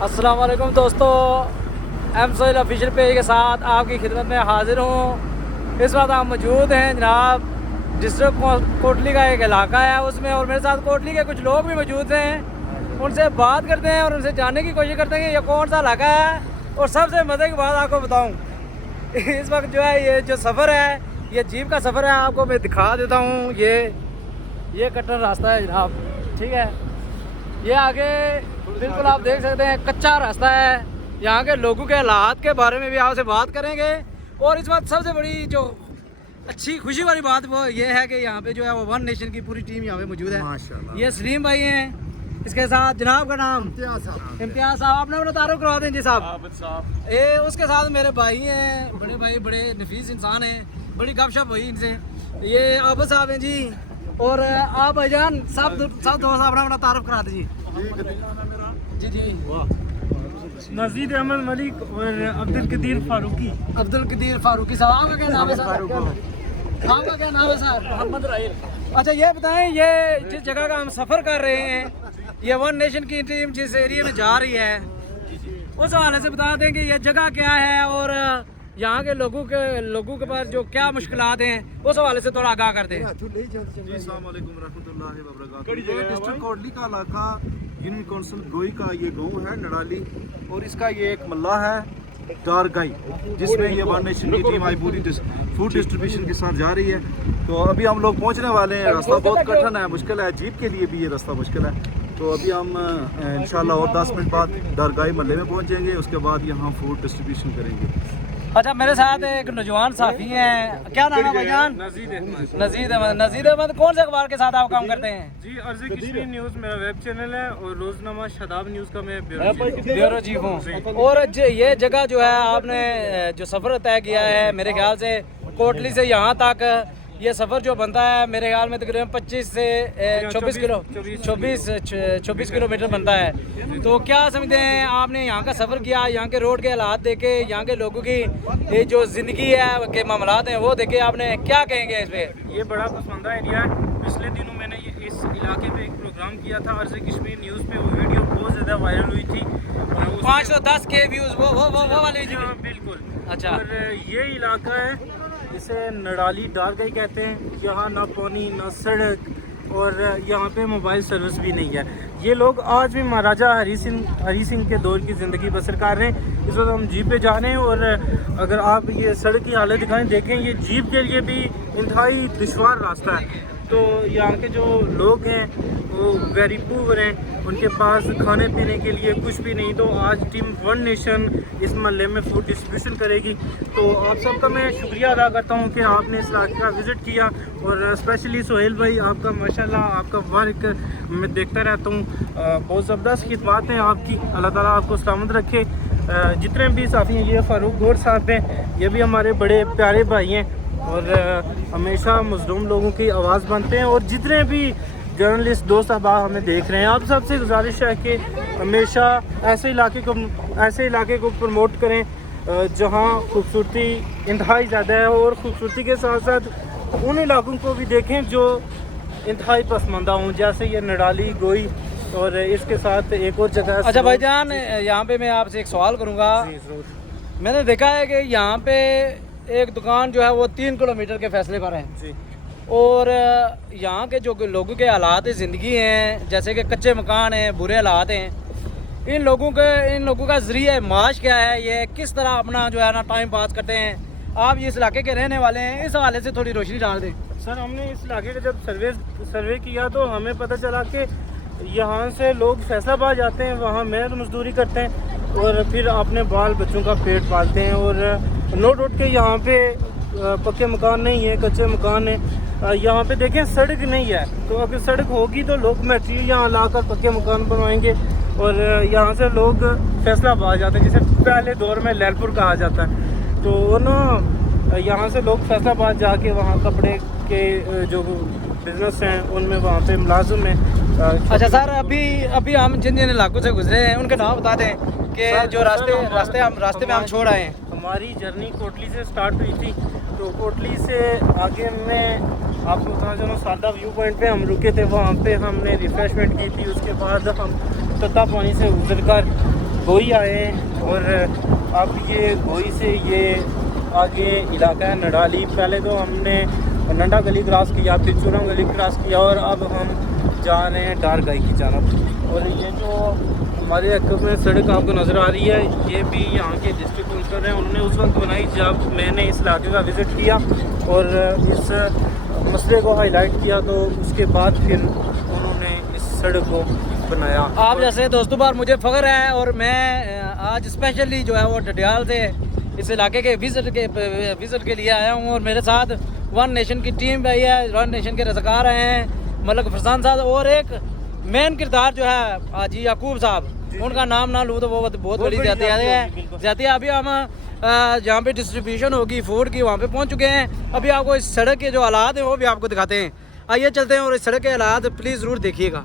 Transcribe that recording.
अस्सलाम वालेकुम दोस्तों, एम सोहेल ऑफिशियल पेज के साथ आपकी खिदमत में हाजिर हूँ। इस वक्त हम मौजूद हैं जनाब डिस्ट्रिक्ट कोटली का एक इलाका है उसमें, और मेरे साथ कोटली के कुछ लोग भी मौजूद हैं। उनसे बात करते हैं और उनसे जानने की कोशिश करते हैं कि ये कौन सा इलाका है। और सबसे मज़े की बात आपको बताऊँ, इस वक्त जो है ये जो सफ़र है, ये जीप का सफ़र है, आपको मैं दिखा देता हूँ। ये कटर रास्ता है जनाब, ठीक है। ये आगे बिल्कुल आप देख सकते हैं कच्चा रास्ता है। यहाँ के लोगों के हालात के बारे में भी आपसे बात करेंगे। और इस बात सबसे बड़ी जो अच्छी खुशी वाली बात वो ये है कि यहाँ पे जो है वो वन नेशन की पूरी टीम यहाँ पे मौजूद है। माशाल्लाह। ये सलीम भाई हैं, इसके साथ जनाब का नाम इम्तियाज साहब। आपने अपना तारुफ करवा दें जी साहब। ये उसके साथ मेरे भाई हैं, बड़े भाई, बड़े नफीस इंसान हैं, बड़ी गपशप हुई इनसे। ये आबद साहब हैं जी। और आप भाईजान सब दोस्त अपना तारुफ करा दीजिए। जी जी, नजीद अहमद मलिक और अब्दुल कदीर फारूकी साहब। आपका क्या नाम है सर? आपका क्या नाम है सर? मोहम्मद राहिल। अच्छा ये बताएं, ये जिस जगह का हम सफ़र कर रहे हैं, ये वन नेशन की टीम जिस एरिया में जा रही है, उस हवाले से बता दें कि ये जगह क्या है और यहाँ के लोगों के पास जो क्या मुश्किलात हैं, उस हवाले से थोड़ा आगाह करते हैं। जी, अस्सलाम वालेकुम रहमतुल्लाहि व बरकातहू। ये डिस्ट्रिक्ट कोटली का इलाका यूनियन काउंसिल गोई का ये गांव है नड़ाली, और इसका ये एक मल्ला है दारगाई, जिसमें ये वन नेशन की टीम आई पूरी फूड डिस्ट्रीब्यूशन के साथ जा रही है। तो अभी हम लोग पहुंचने वाले हैं। रास्ता बहुत कठिन है, मुश्किल है, जीप के लिए भी ये रास्ता मुश्किल है। तो अभी हम इंशाल्लाह और 10 मिनट बाद दारगाई मल्ले में पहुंचेंगे, उसके बाद यहाँ फूड डिस्ट्रीब्यूशन करेंगे। अच्छा, मेरे साथ एक नौजवान साथी हैं, क्या नाम है भाईजान? नजीद अहमद। कौन से अखबार के साथ आप काम करते हैं? जी, अर्ज़ कश्मीर न्यूज़ मेरा वेब चैनल है और रोजनामा शादाब न्यूज़ का मैं ब्यूरो चीफ हूँ। और ये जगह जो है आपने जो सफ़र तय किया है, मेरे ख्याल से कोटली से यहाँ तक ये सफ़र जो बनता है मेरे ख्याल में तकरीबन 25 से 24 किलोमीटर बनता है। तो क्या समझते हैं, आपने यहाँ का सफ़र किया, यहाँ के रोड के हालात देखे, यहाँ के लोगों की ये जो ज़िंदगी है के मामलात हैं वो देखे, आपने क्या कहेंगे इस पर? ये बड़ा पसंदीदा एरिया है। पिछले दिनों मैंने इस इलाके पे एक प्रोग्राम किया था अर्ज़ कश्मीर न्यूज़ पे। वो वीडियो बहुत ज़्यादा वायरल हुई थी, 510 के व्यूज़ वो वाली। बिल्कुल। अच्छा, और ये इलाका है, इसे नड़ाली दारगाई कहते हैं। यहाँ ना पानी ना सड़क, और यहाँ पे मोबाइल सर्विस भी नहीं है। ये लोग आज भी महाराजा हरी सिंह के दौर की ज़िंदगी बसर कर रहे हैं। इस वक्त हम जीप पे जा रहे हैं, और अगर आप ये सड़क की हालत दिखाएं, देखें, ये जीप के लिए भी इंतहाई दुश्वार रास्ता है। तो यहाँ के जो लोग हैं वो वेरी पुअर हैं, उनके पास खाने पीने के लिए कुछ भी नहीं। तो आज टीम वन नेशन इस महल्ले में फूड डिस्ट्रीब्यूशन करेगी। तो आप सबका मैं शुक्रिया अदा करता हूँ कि आपने इस इलाके का विज़िट किया। और स्पेशली सोहेल भाई, आपका माशाल्लाह आपका वर्क मैं देखता रहता हूँ, बहुत ज़बरदस्त खिदमत हैं आपकी। अल्लाह ताला आपको सलामत रखे। जितने भी साथी हैं, ये फ़ारूक गौर साहब हैं, ये भी हमारे बड़े प्यारे भाई हैं और हमेशा मज़लूम लोगों की आवाज़ बनते हैं। और जितने भी जर्नलिस्ट दोस्त अहबाब हमें देख रहे हैं, आप सबसे गुजारिश है कि हमेशा ऐसे इलाके को प्रमोट करें जहां खूबसूरती इंतहाई ज़्यादा है, और खूबसूरती के साथ साथ उन इलाकों को भी देखें जो इंतहाई पसमानदा हों, जैसे ये नड़ाली गोई और इसके साथ एक और जगह। अच्छा भाईजान, यहाँ पे मैं आपसे एक सवाल करूँगा। मैंने देखा है कि यहाँ पे एक दुकान जो है वो 3 किलोमीटर के फासले पर है जी। और यहाँ के जो लोगों के हालात ज़िंदगी हैं, जैसे कि कच्चे मकान हैं, बुरे हालात हैं, इन लोगों का ज़रिया माश क्या है, ये किस तरह अपना जो है ना टाइम पास करते हैं? आप इस इलाके के रहने वाले हैं, इस हवाले से थोड़ी रोशनी डाल दें। सर, हमने इस इलाके का जब सर्वे किया तो हमें पता चला कि यहाँ से लोग फैसलाबाद जाते हैं, वहाँ मेहनत मजदूरी करते हैं और फिर अपने बाल बच्चों का पेट पालते हैं। और नो डाउट के यहाँ पे पक्के मकान नहीं है, कच्चे मकान है। यहाँ पे देखें सड़क नहीं है, तो अगर सड़क होगी तो लोग मटेरियल यहाँ लाकर पक्के मकान बनवाएंगे और यहाँ से लोग फैसलाबाद जाते हैं, जिसे पहले दौर में लैलपुर कहा जाता है। तो ना यहाँ से लोग फैसलाबाद जाके वहाँ कपड़े के जो बिजनेस हैं उनमें वहाँ पे मुलाजिम हैं। अच्छा सर, अभी हम जिन इलाकों से गुजरे हैं उनके नाम बता दें कि जो रास्ते में हम छोड़ आए हैं। हमारी जर्नी कोटली से स्टार्ट हुई थी, तो कोटली से आगे मैं आपको बता चलो सादा व्यू पॉइंट पे हम रुके थे, वहाँ पे हमने रिफ़्रेशमेंट की थी। उसके बाद हम तत्ता पानी से उतर कर गोई आए और अब ये गोई से ये आगे इलाका है नडाली। पहले तो हमने नंडा गली क्रॉस किया, फिर चूरा गली क्रॉस किया और अब हम जा रहे हैं डारगाई की जानब। और ये जो हमारे अकब में सड़क आपको नज़र आ रही है, ये भी यहाँ के डिस्ट्रिक्ट काउंसिलर हैं, उन्होंने उस वक्त बनाई जब मैंने इस इलाके का विज़िट किया और इस मसले को हाईलाइट किया, तो उसके बाद फिर उन्होंने इस सड़क को बनाया। आप जैसे दोस्तों बार मुझे फ़ख्र है और मैं आज स्पेशली जो है वो डडियाल से इस इलाके के विज़िट के लिए आया हूँ और मेरे साथ वन नेशन की टीम भी है, वन नेशन के रज़ाकार आए हैं, मलक फरसान साहब, और एक मेन किरदार जो है हाजी याकूब साहब, उनका नाम ना लूँ तो वो बहुत बड़ी ज़्यादा है। अभी हम जहाँ पे डिस्ट्रीब्यूशन होगी फूड की वहाँ पे पहुँच चुके हैं। अभी आपको इस सड़क के जो हालात हैं वो भी आपको दिखाते हैं। आइए चलते हैं और इस सड़क के हालात प्लीज़ ज़रूर देखिएगा।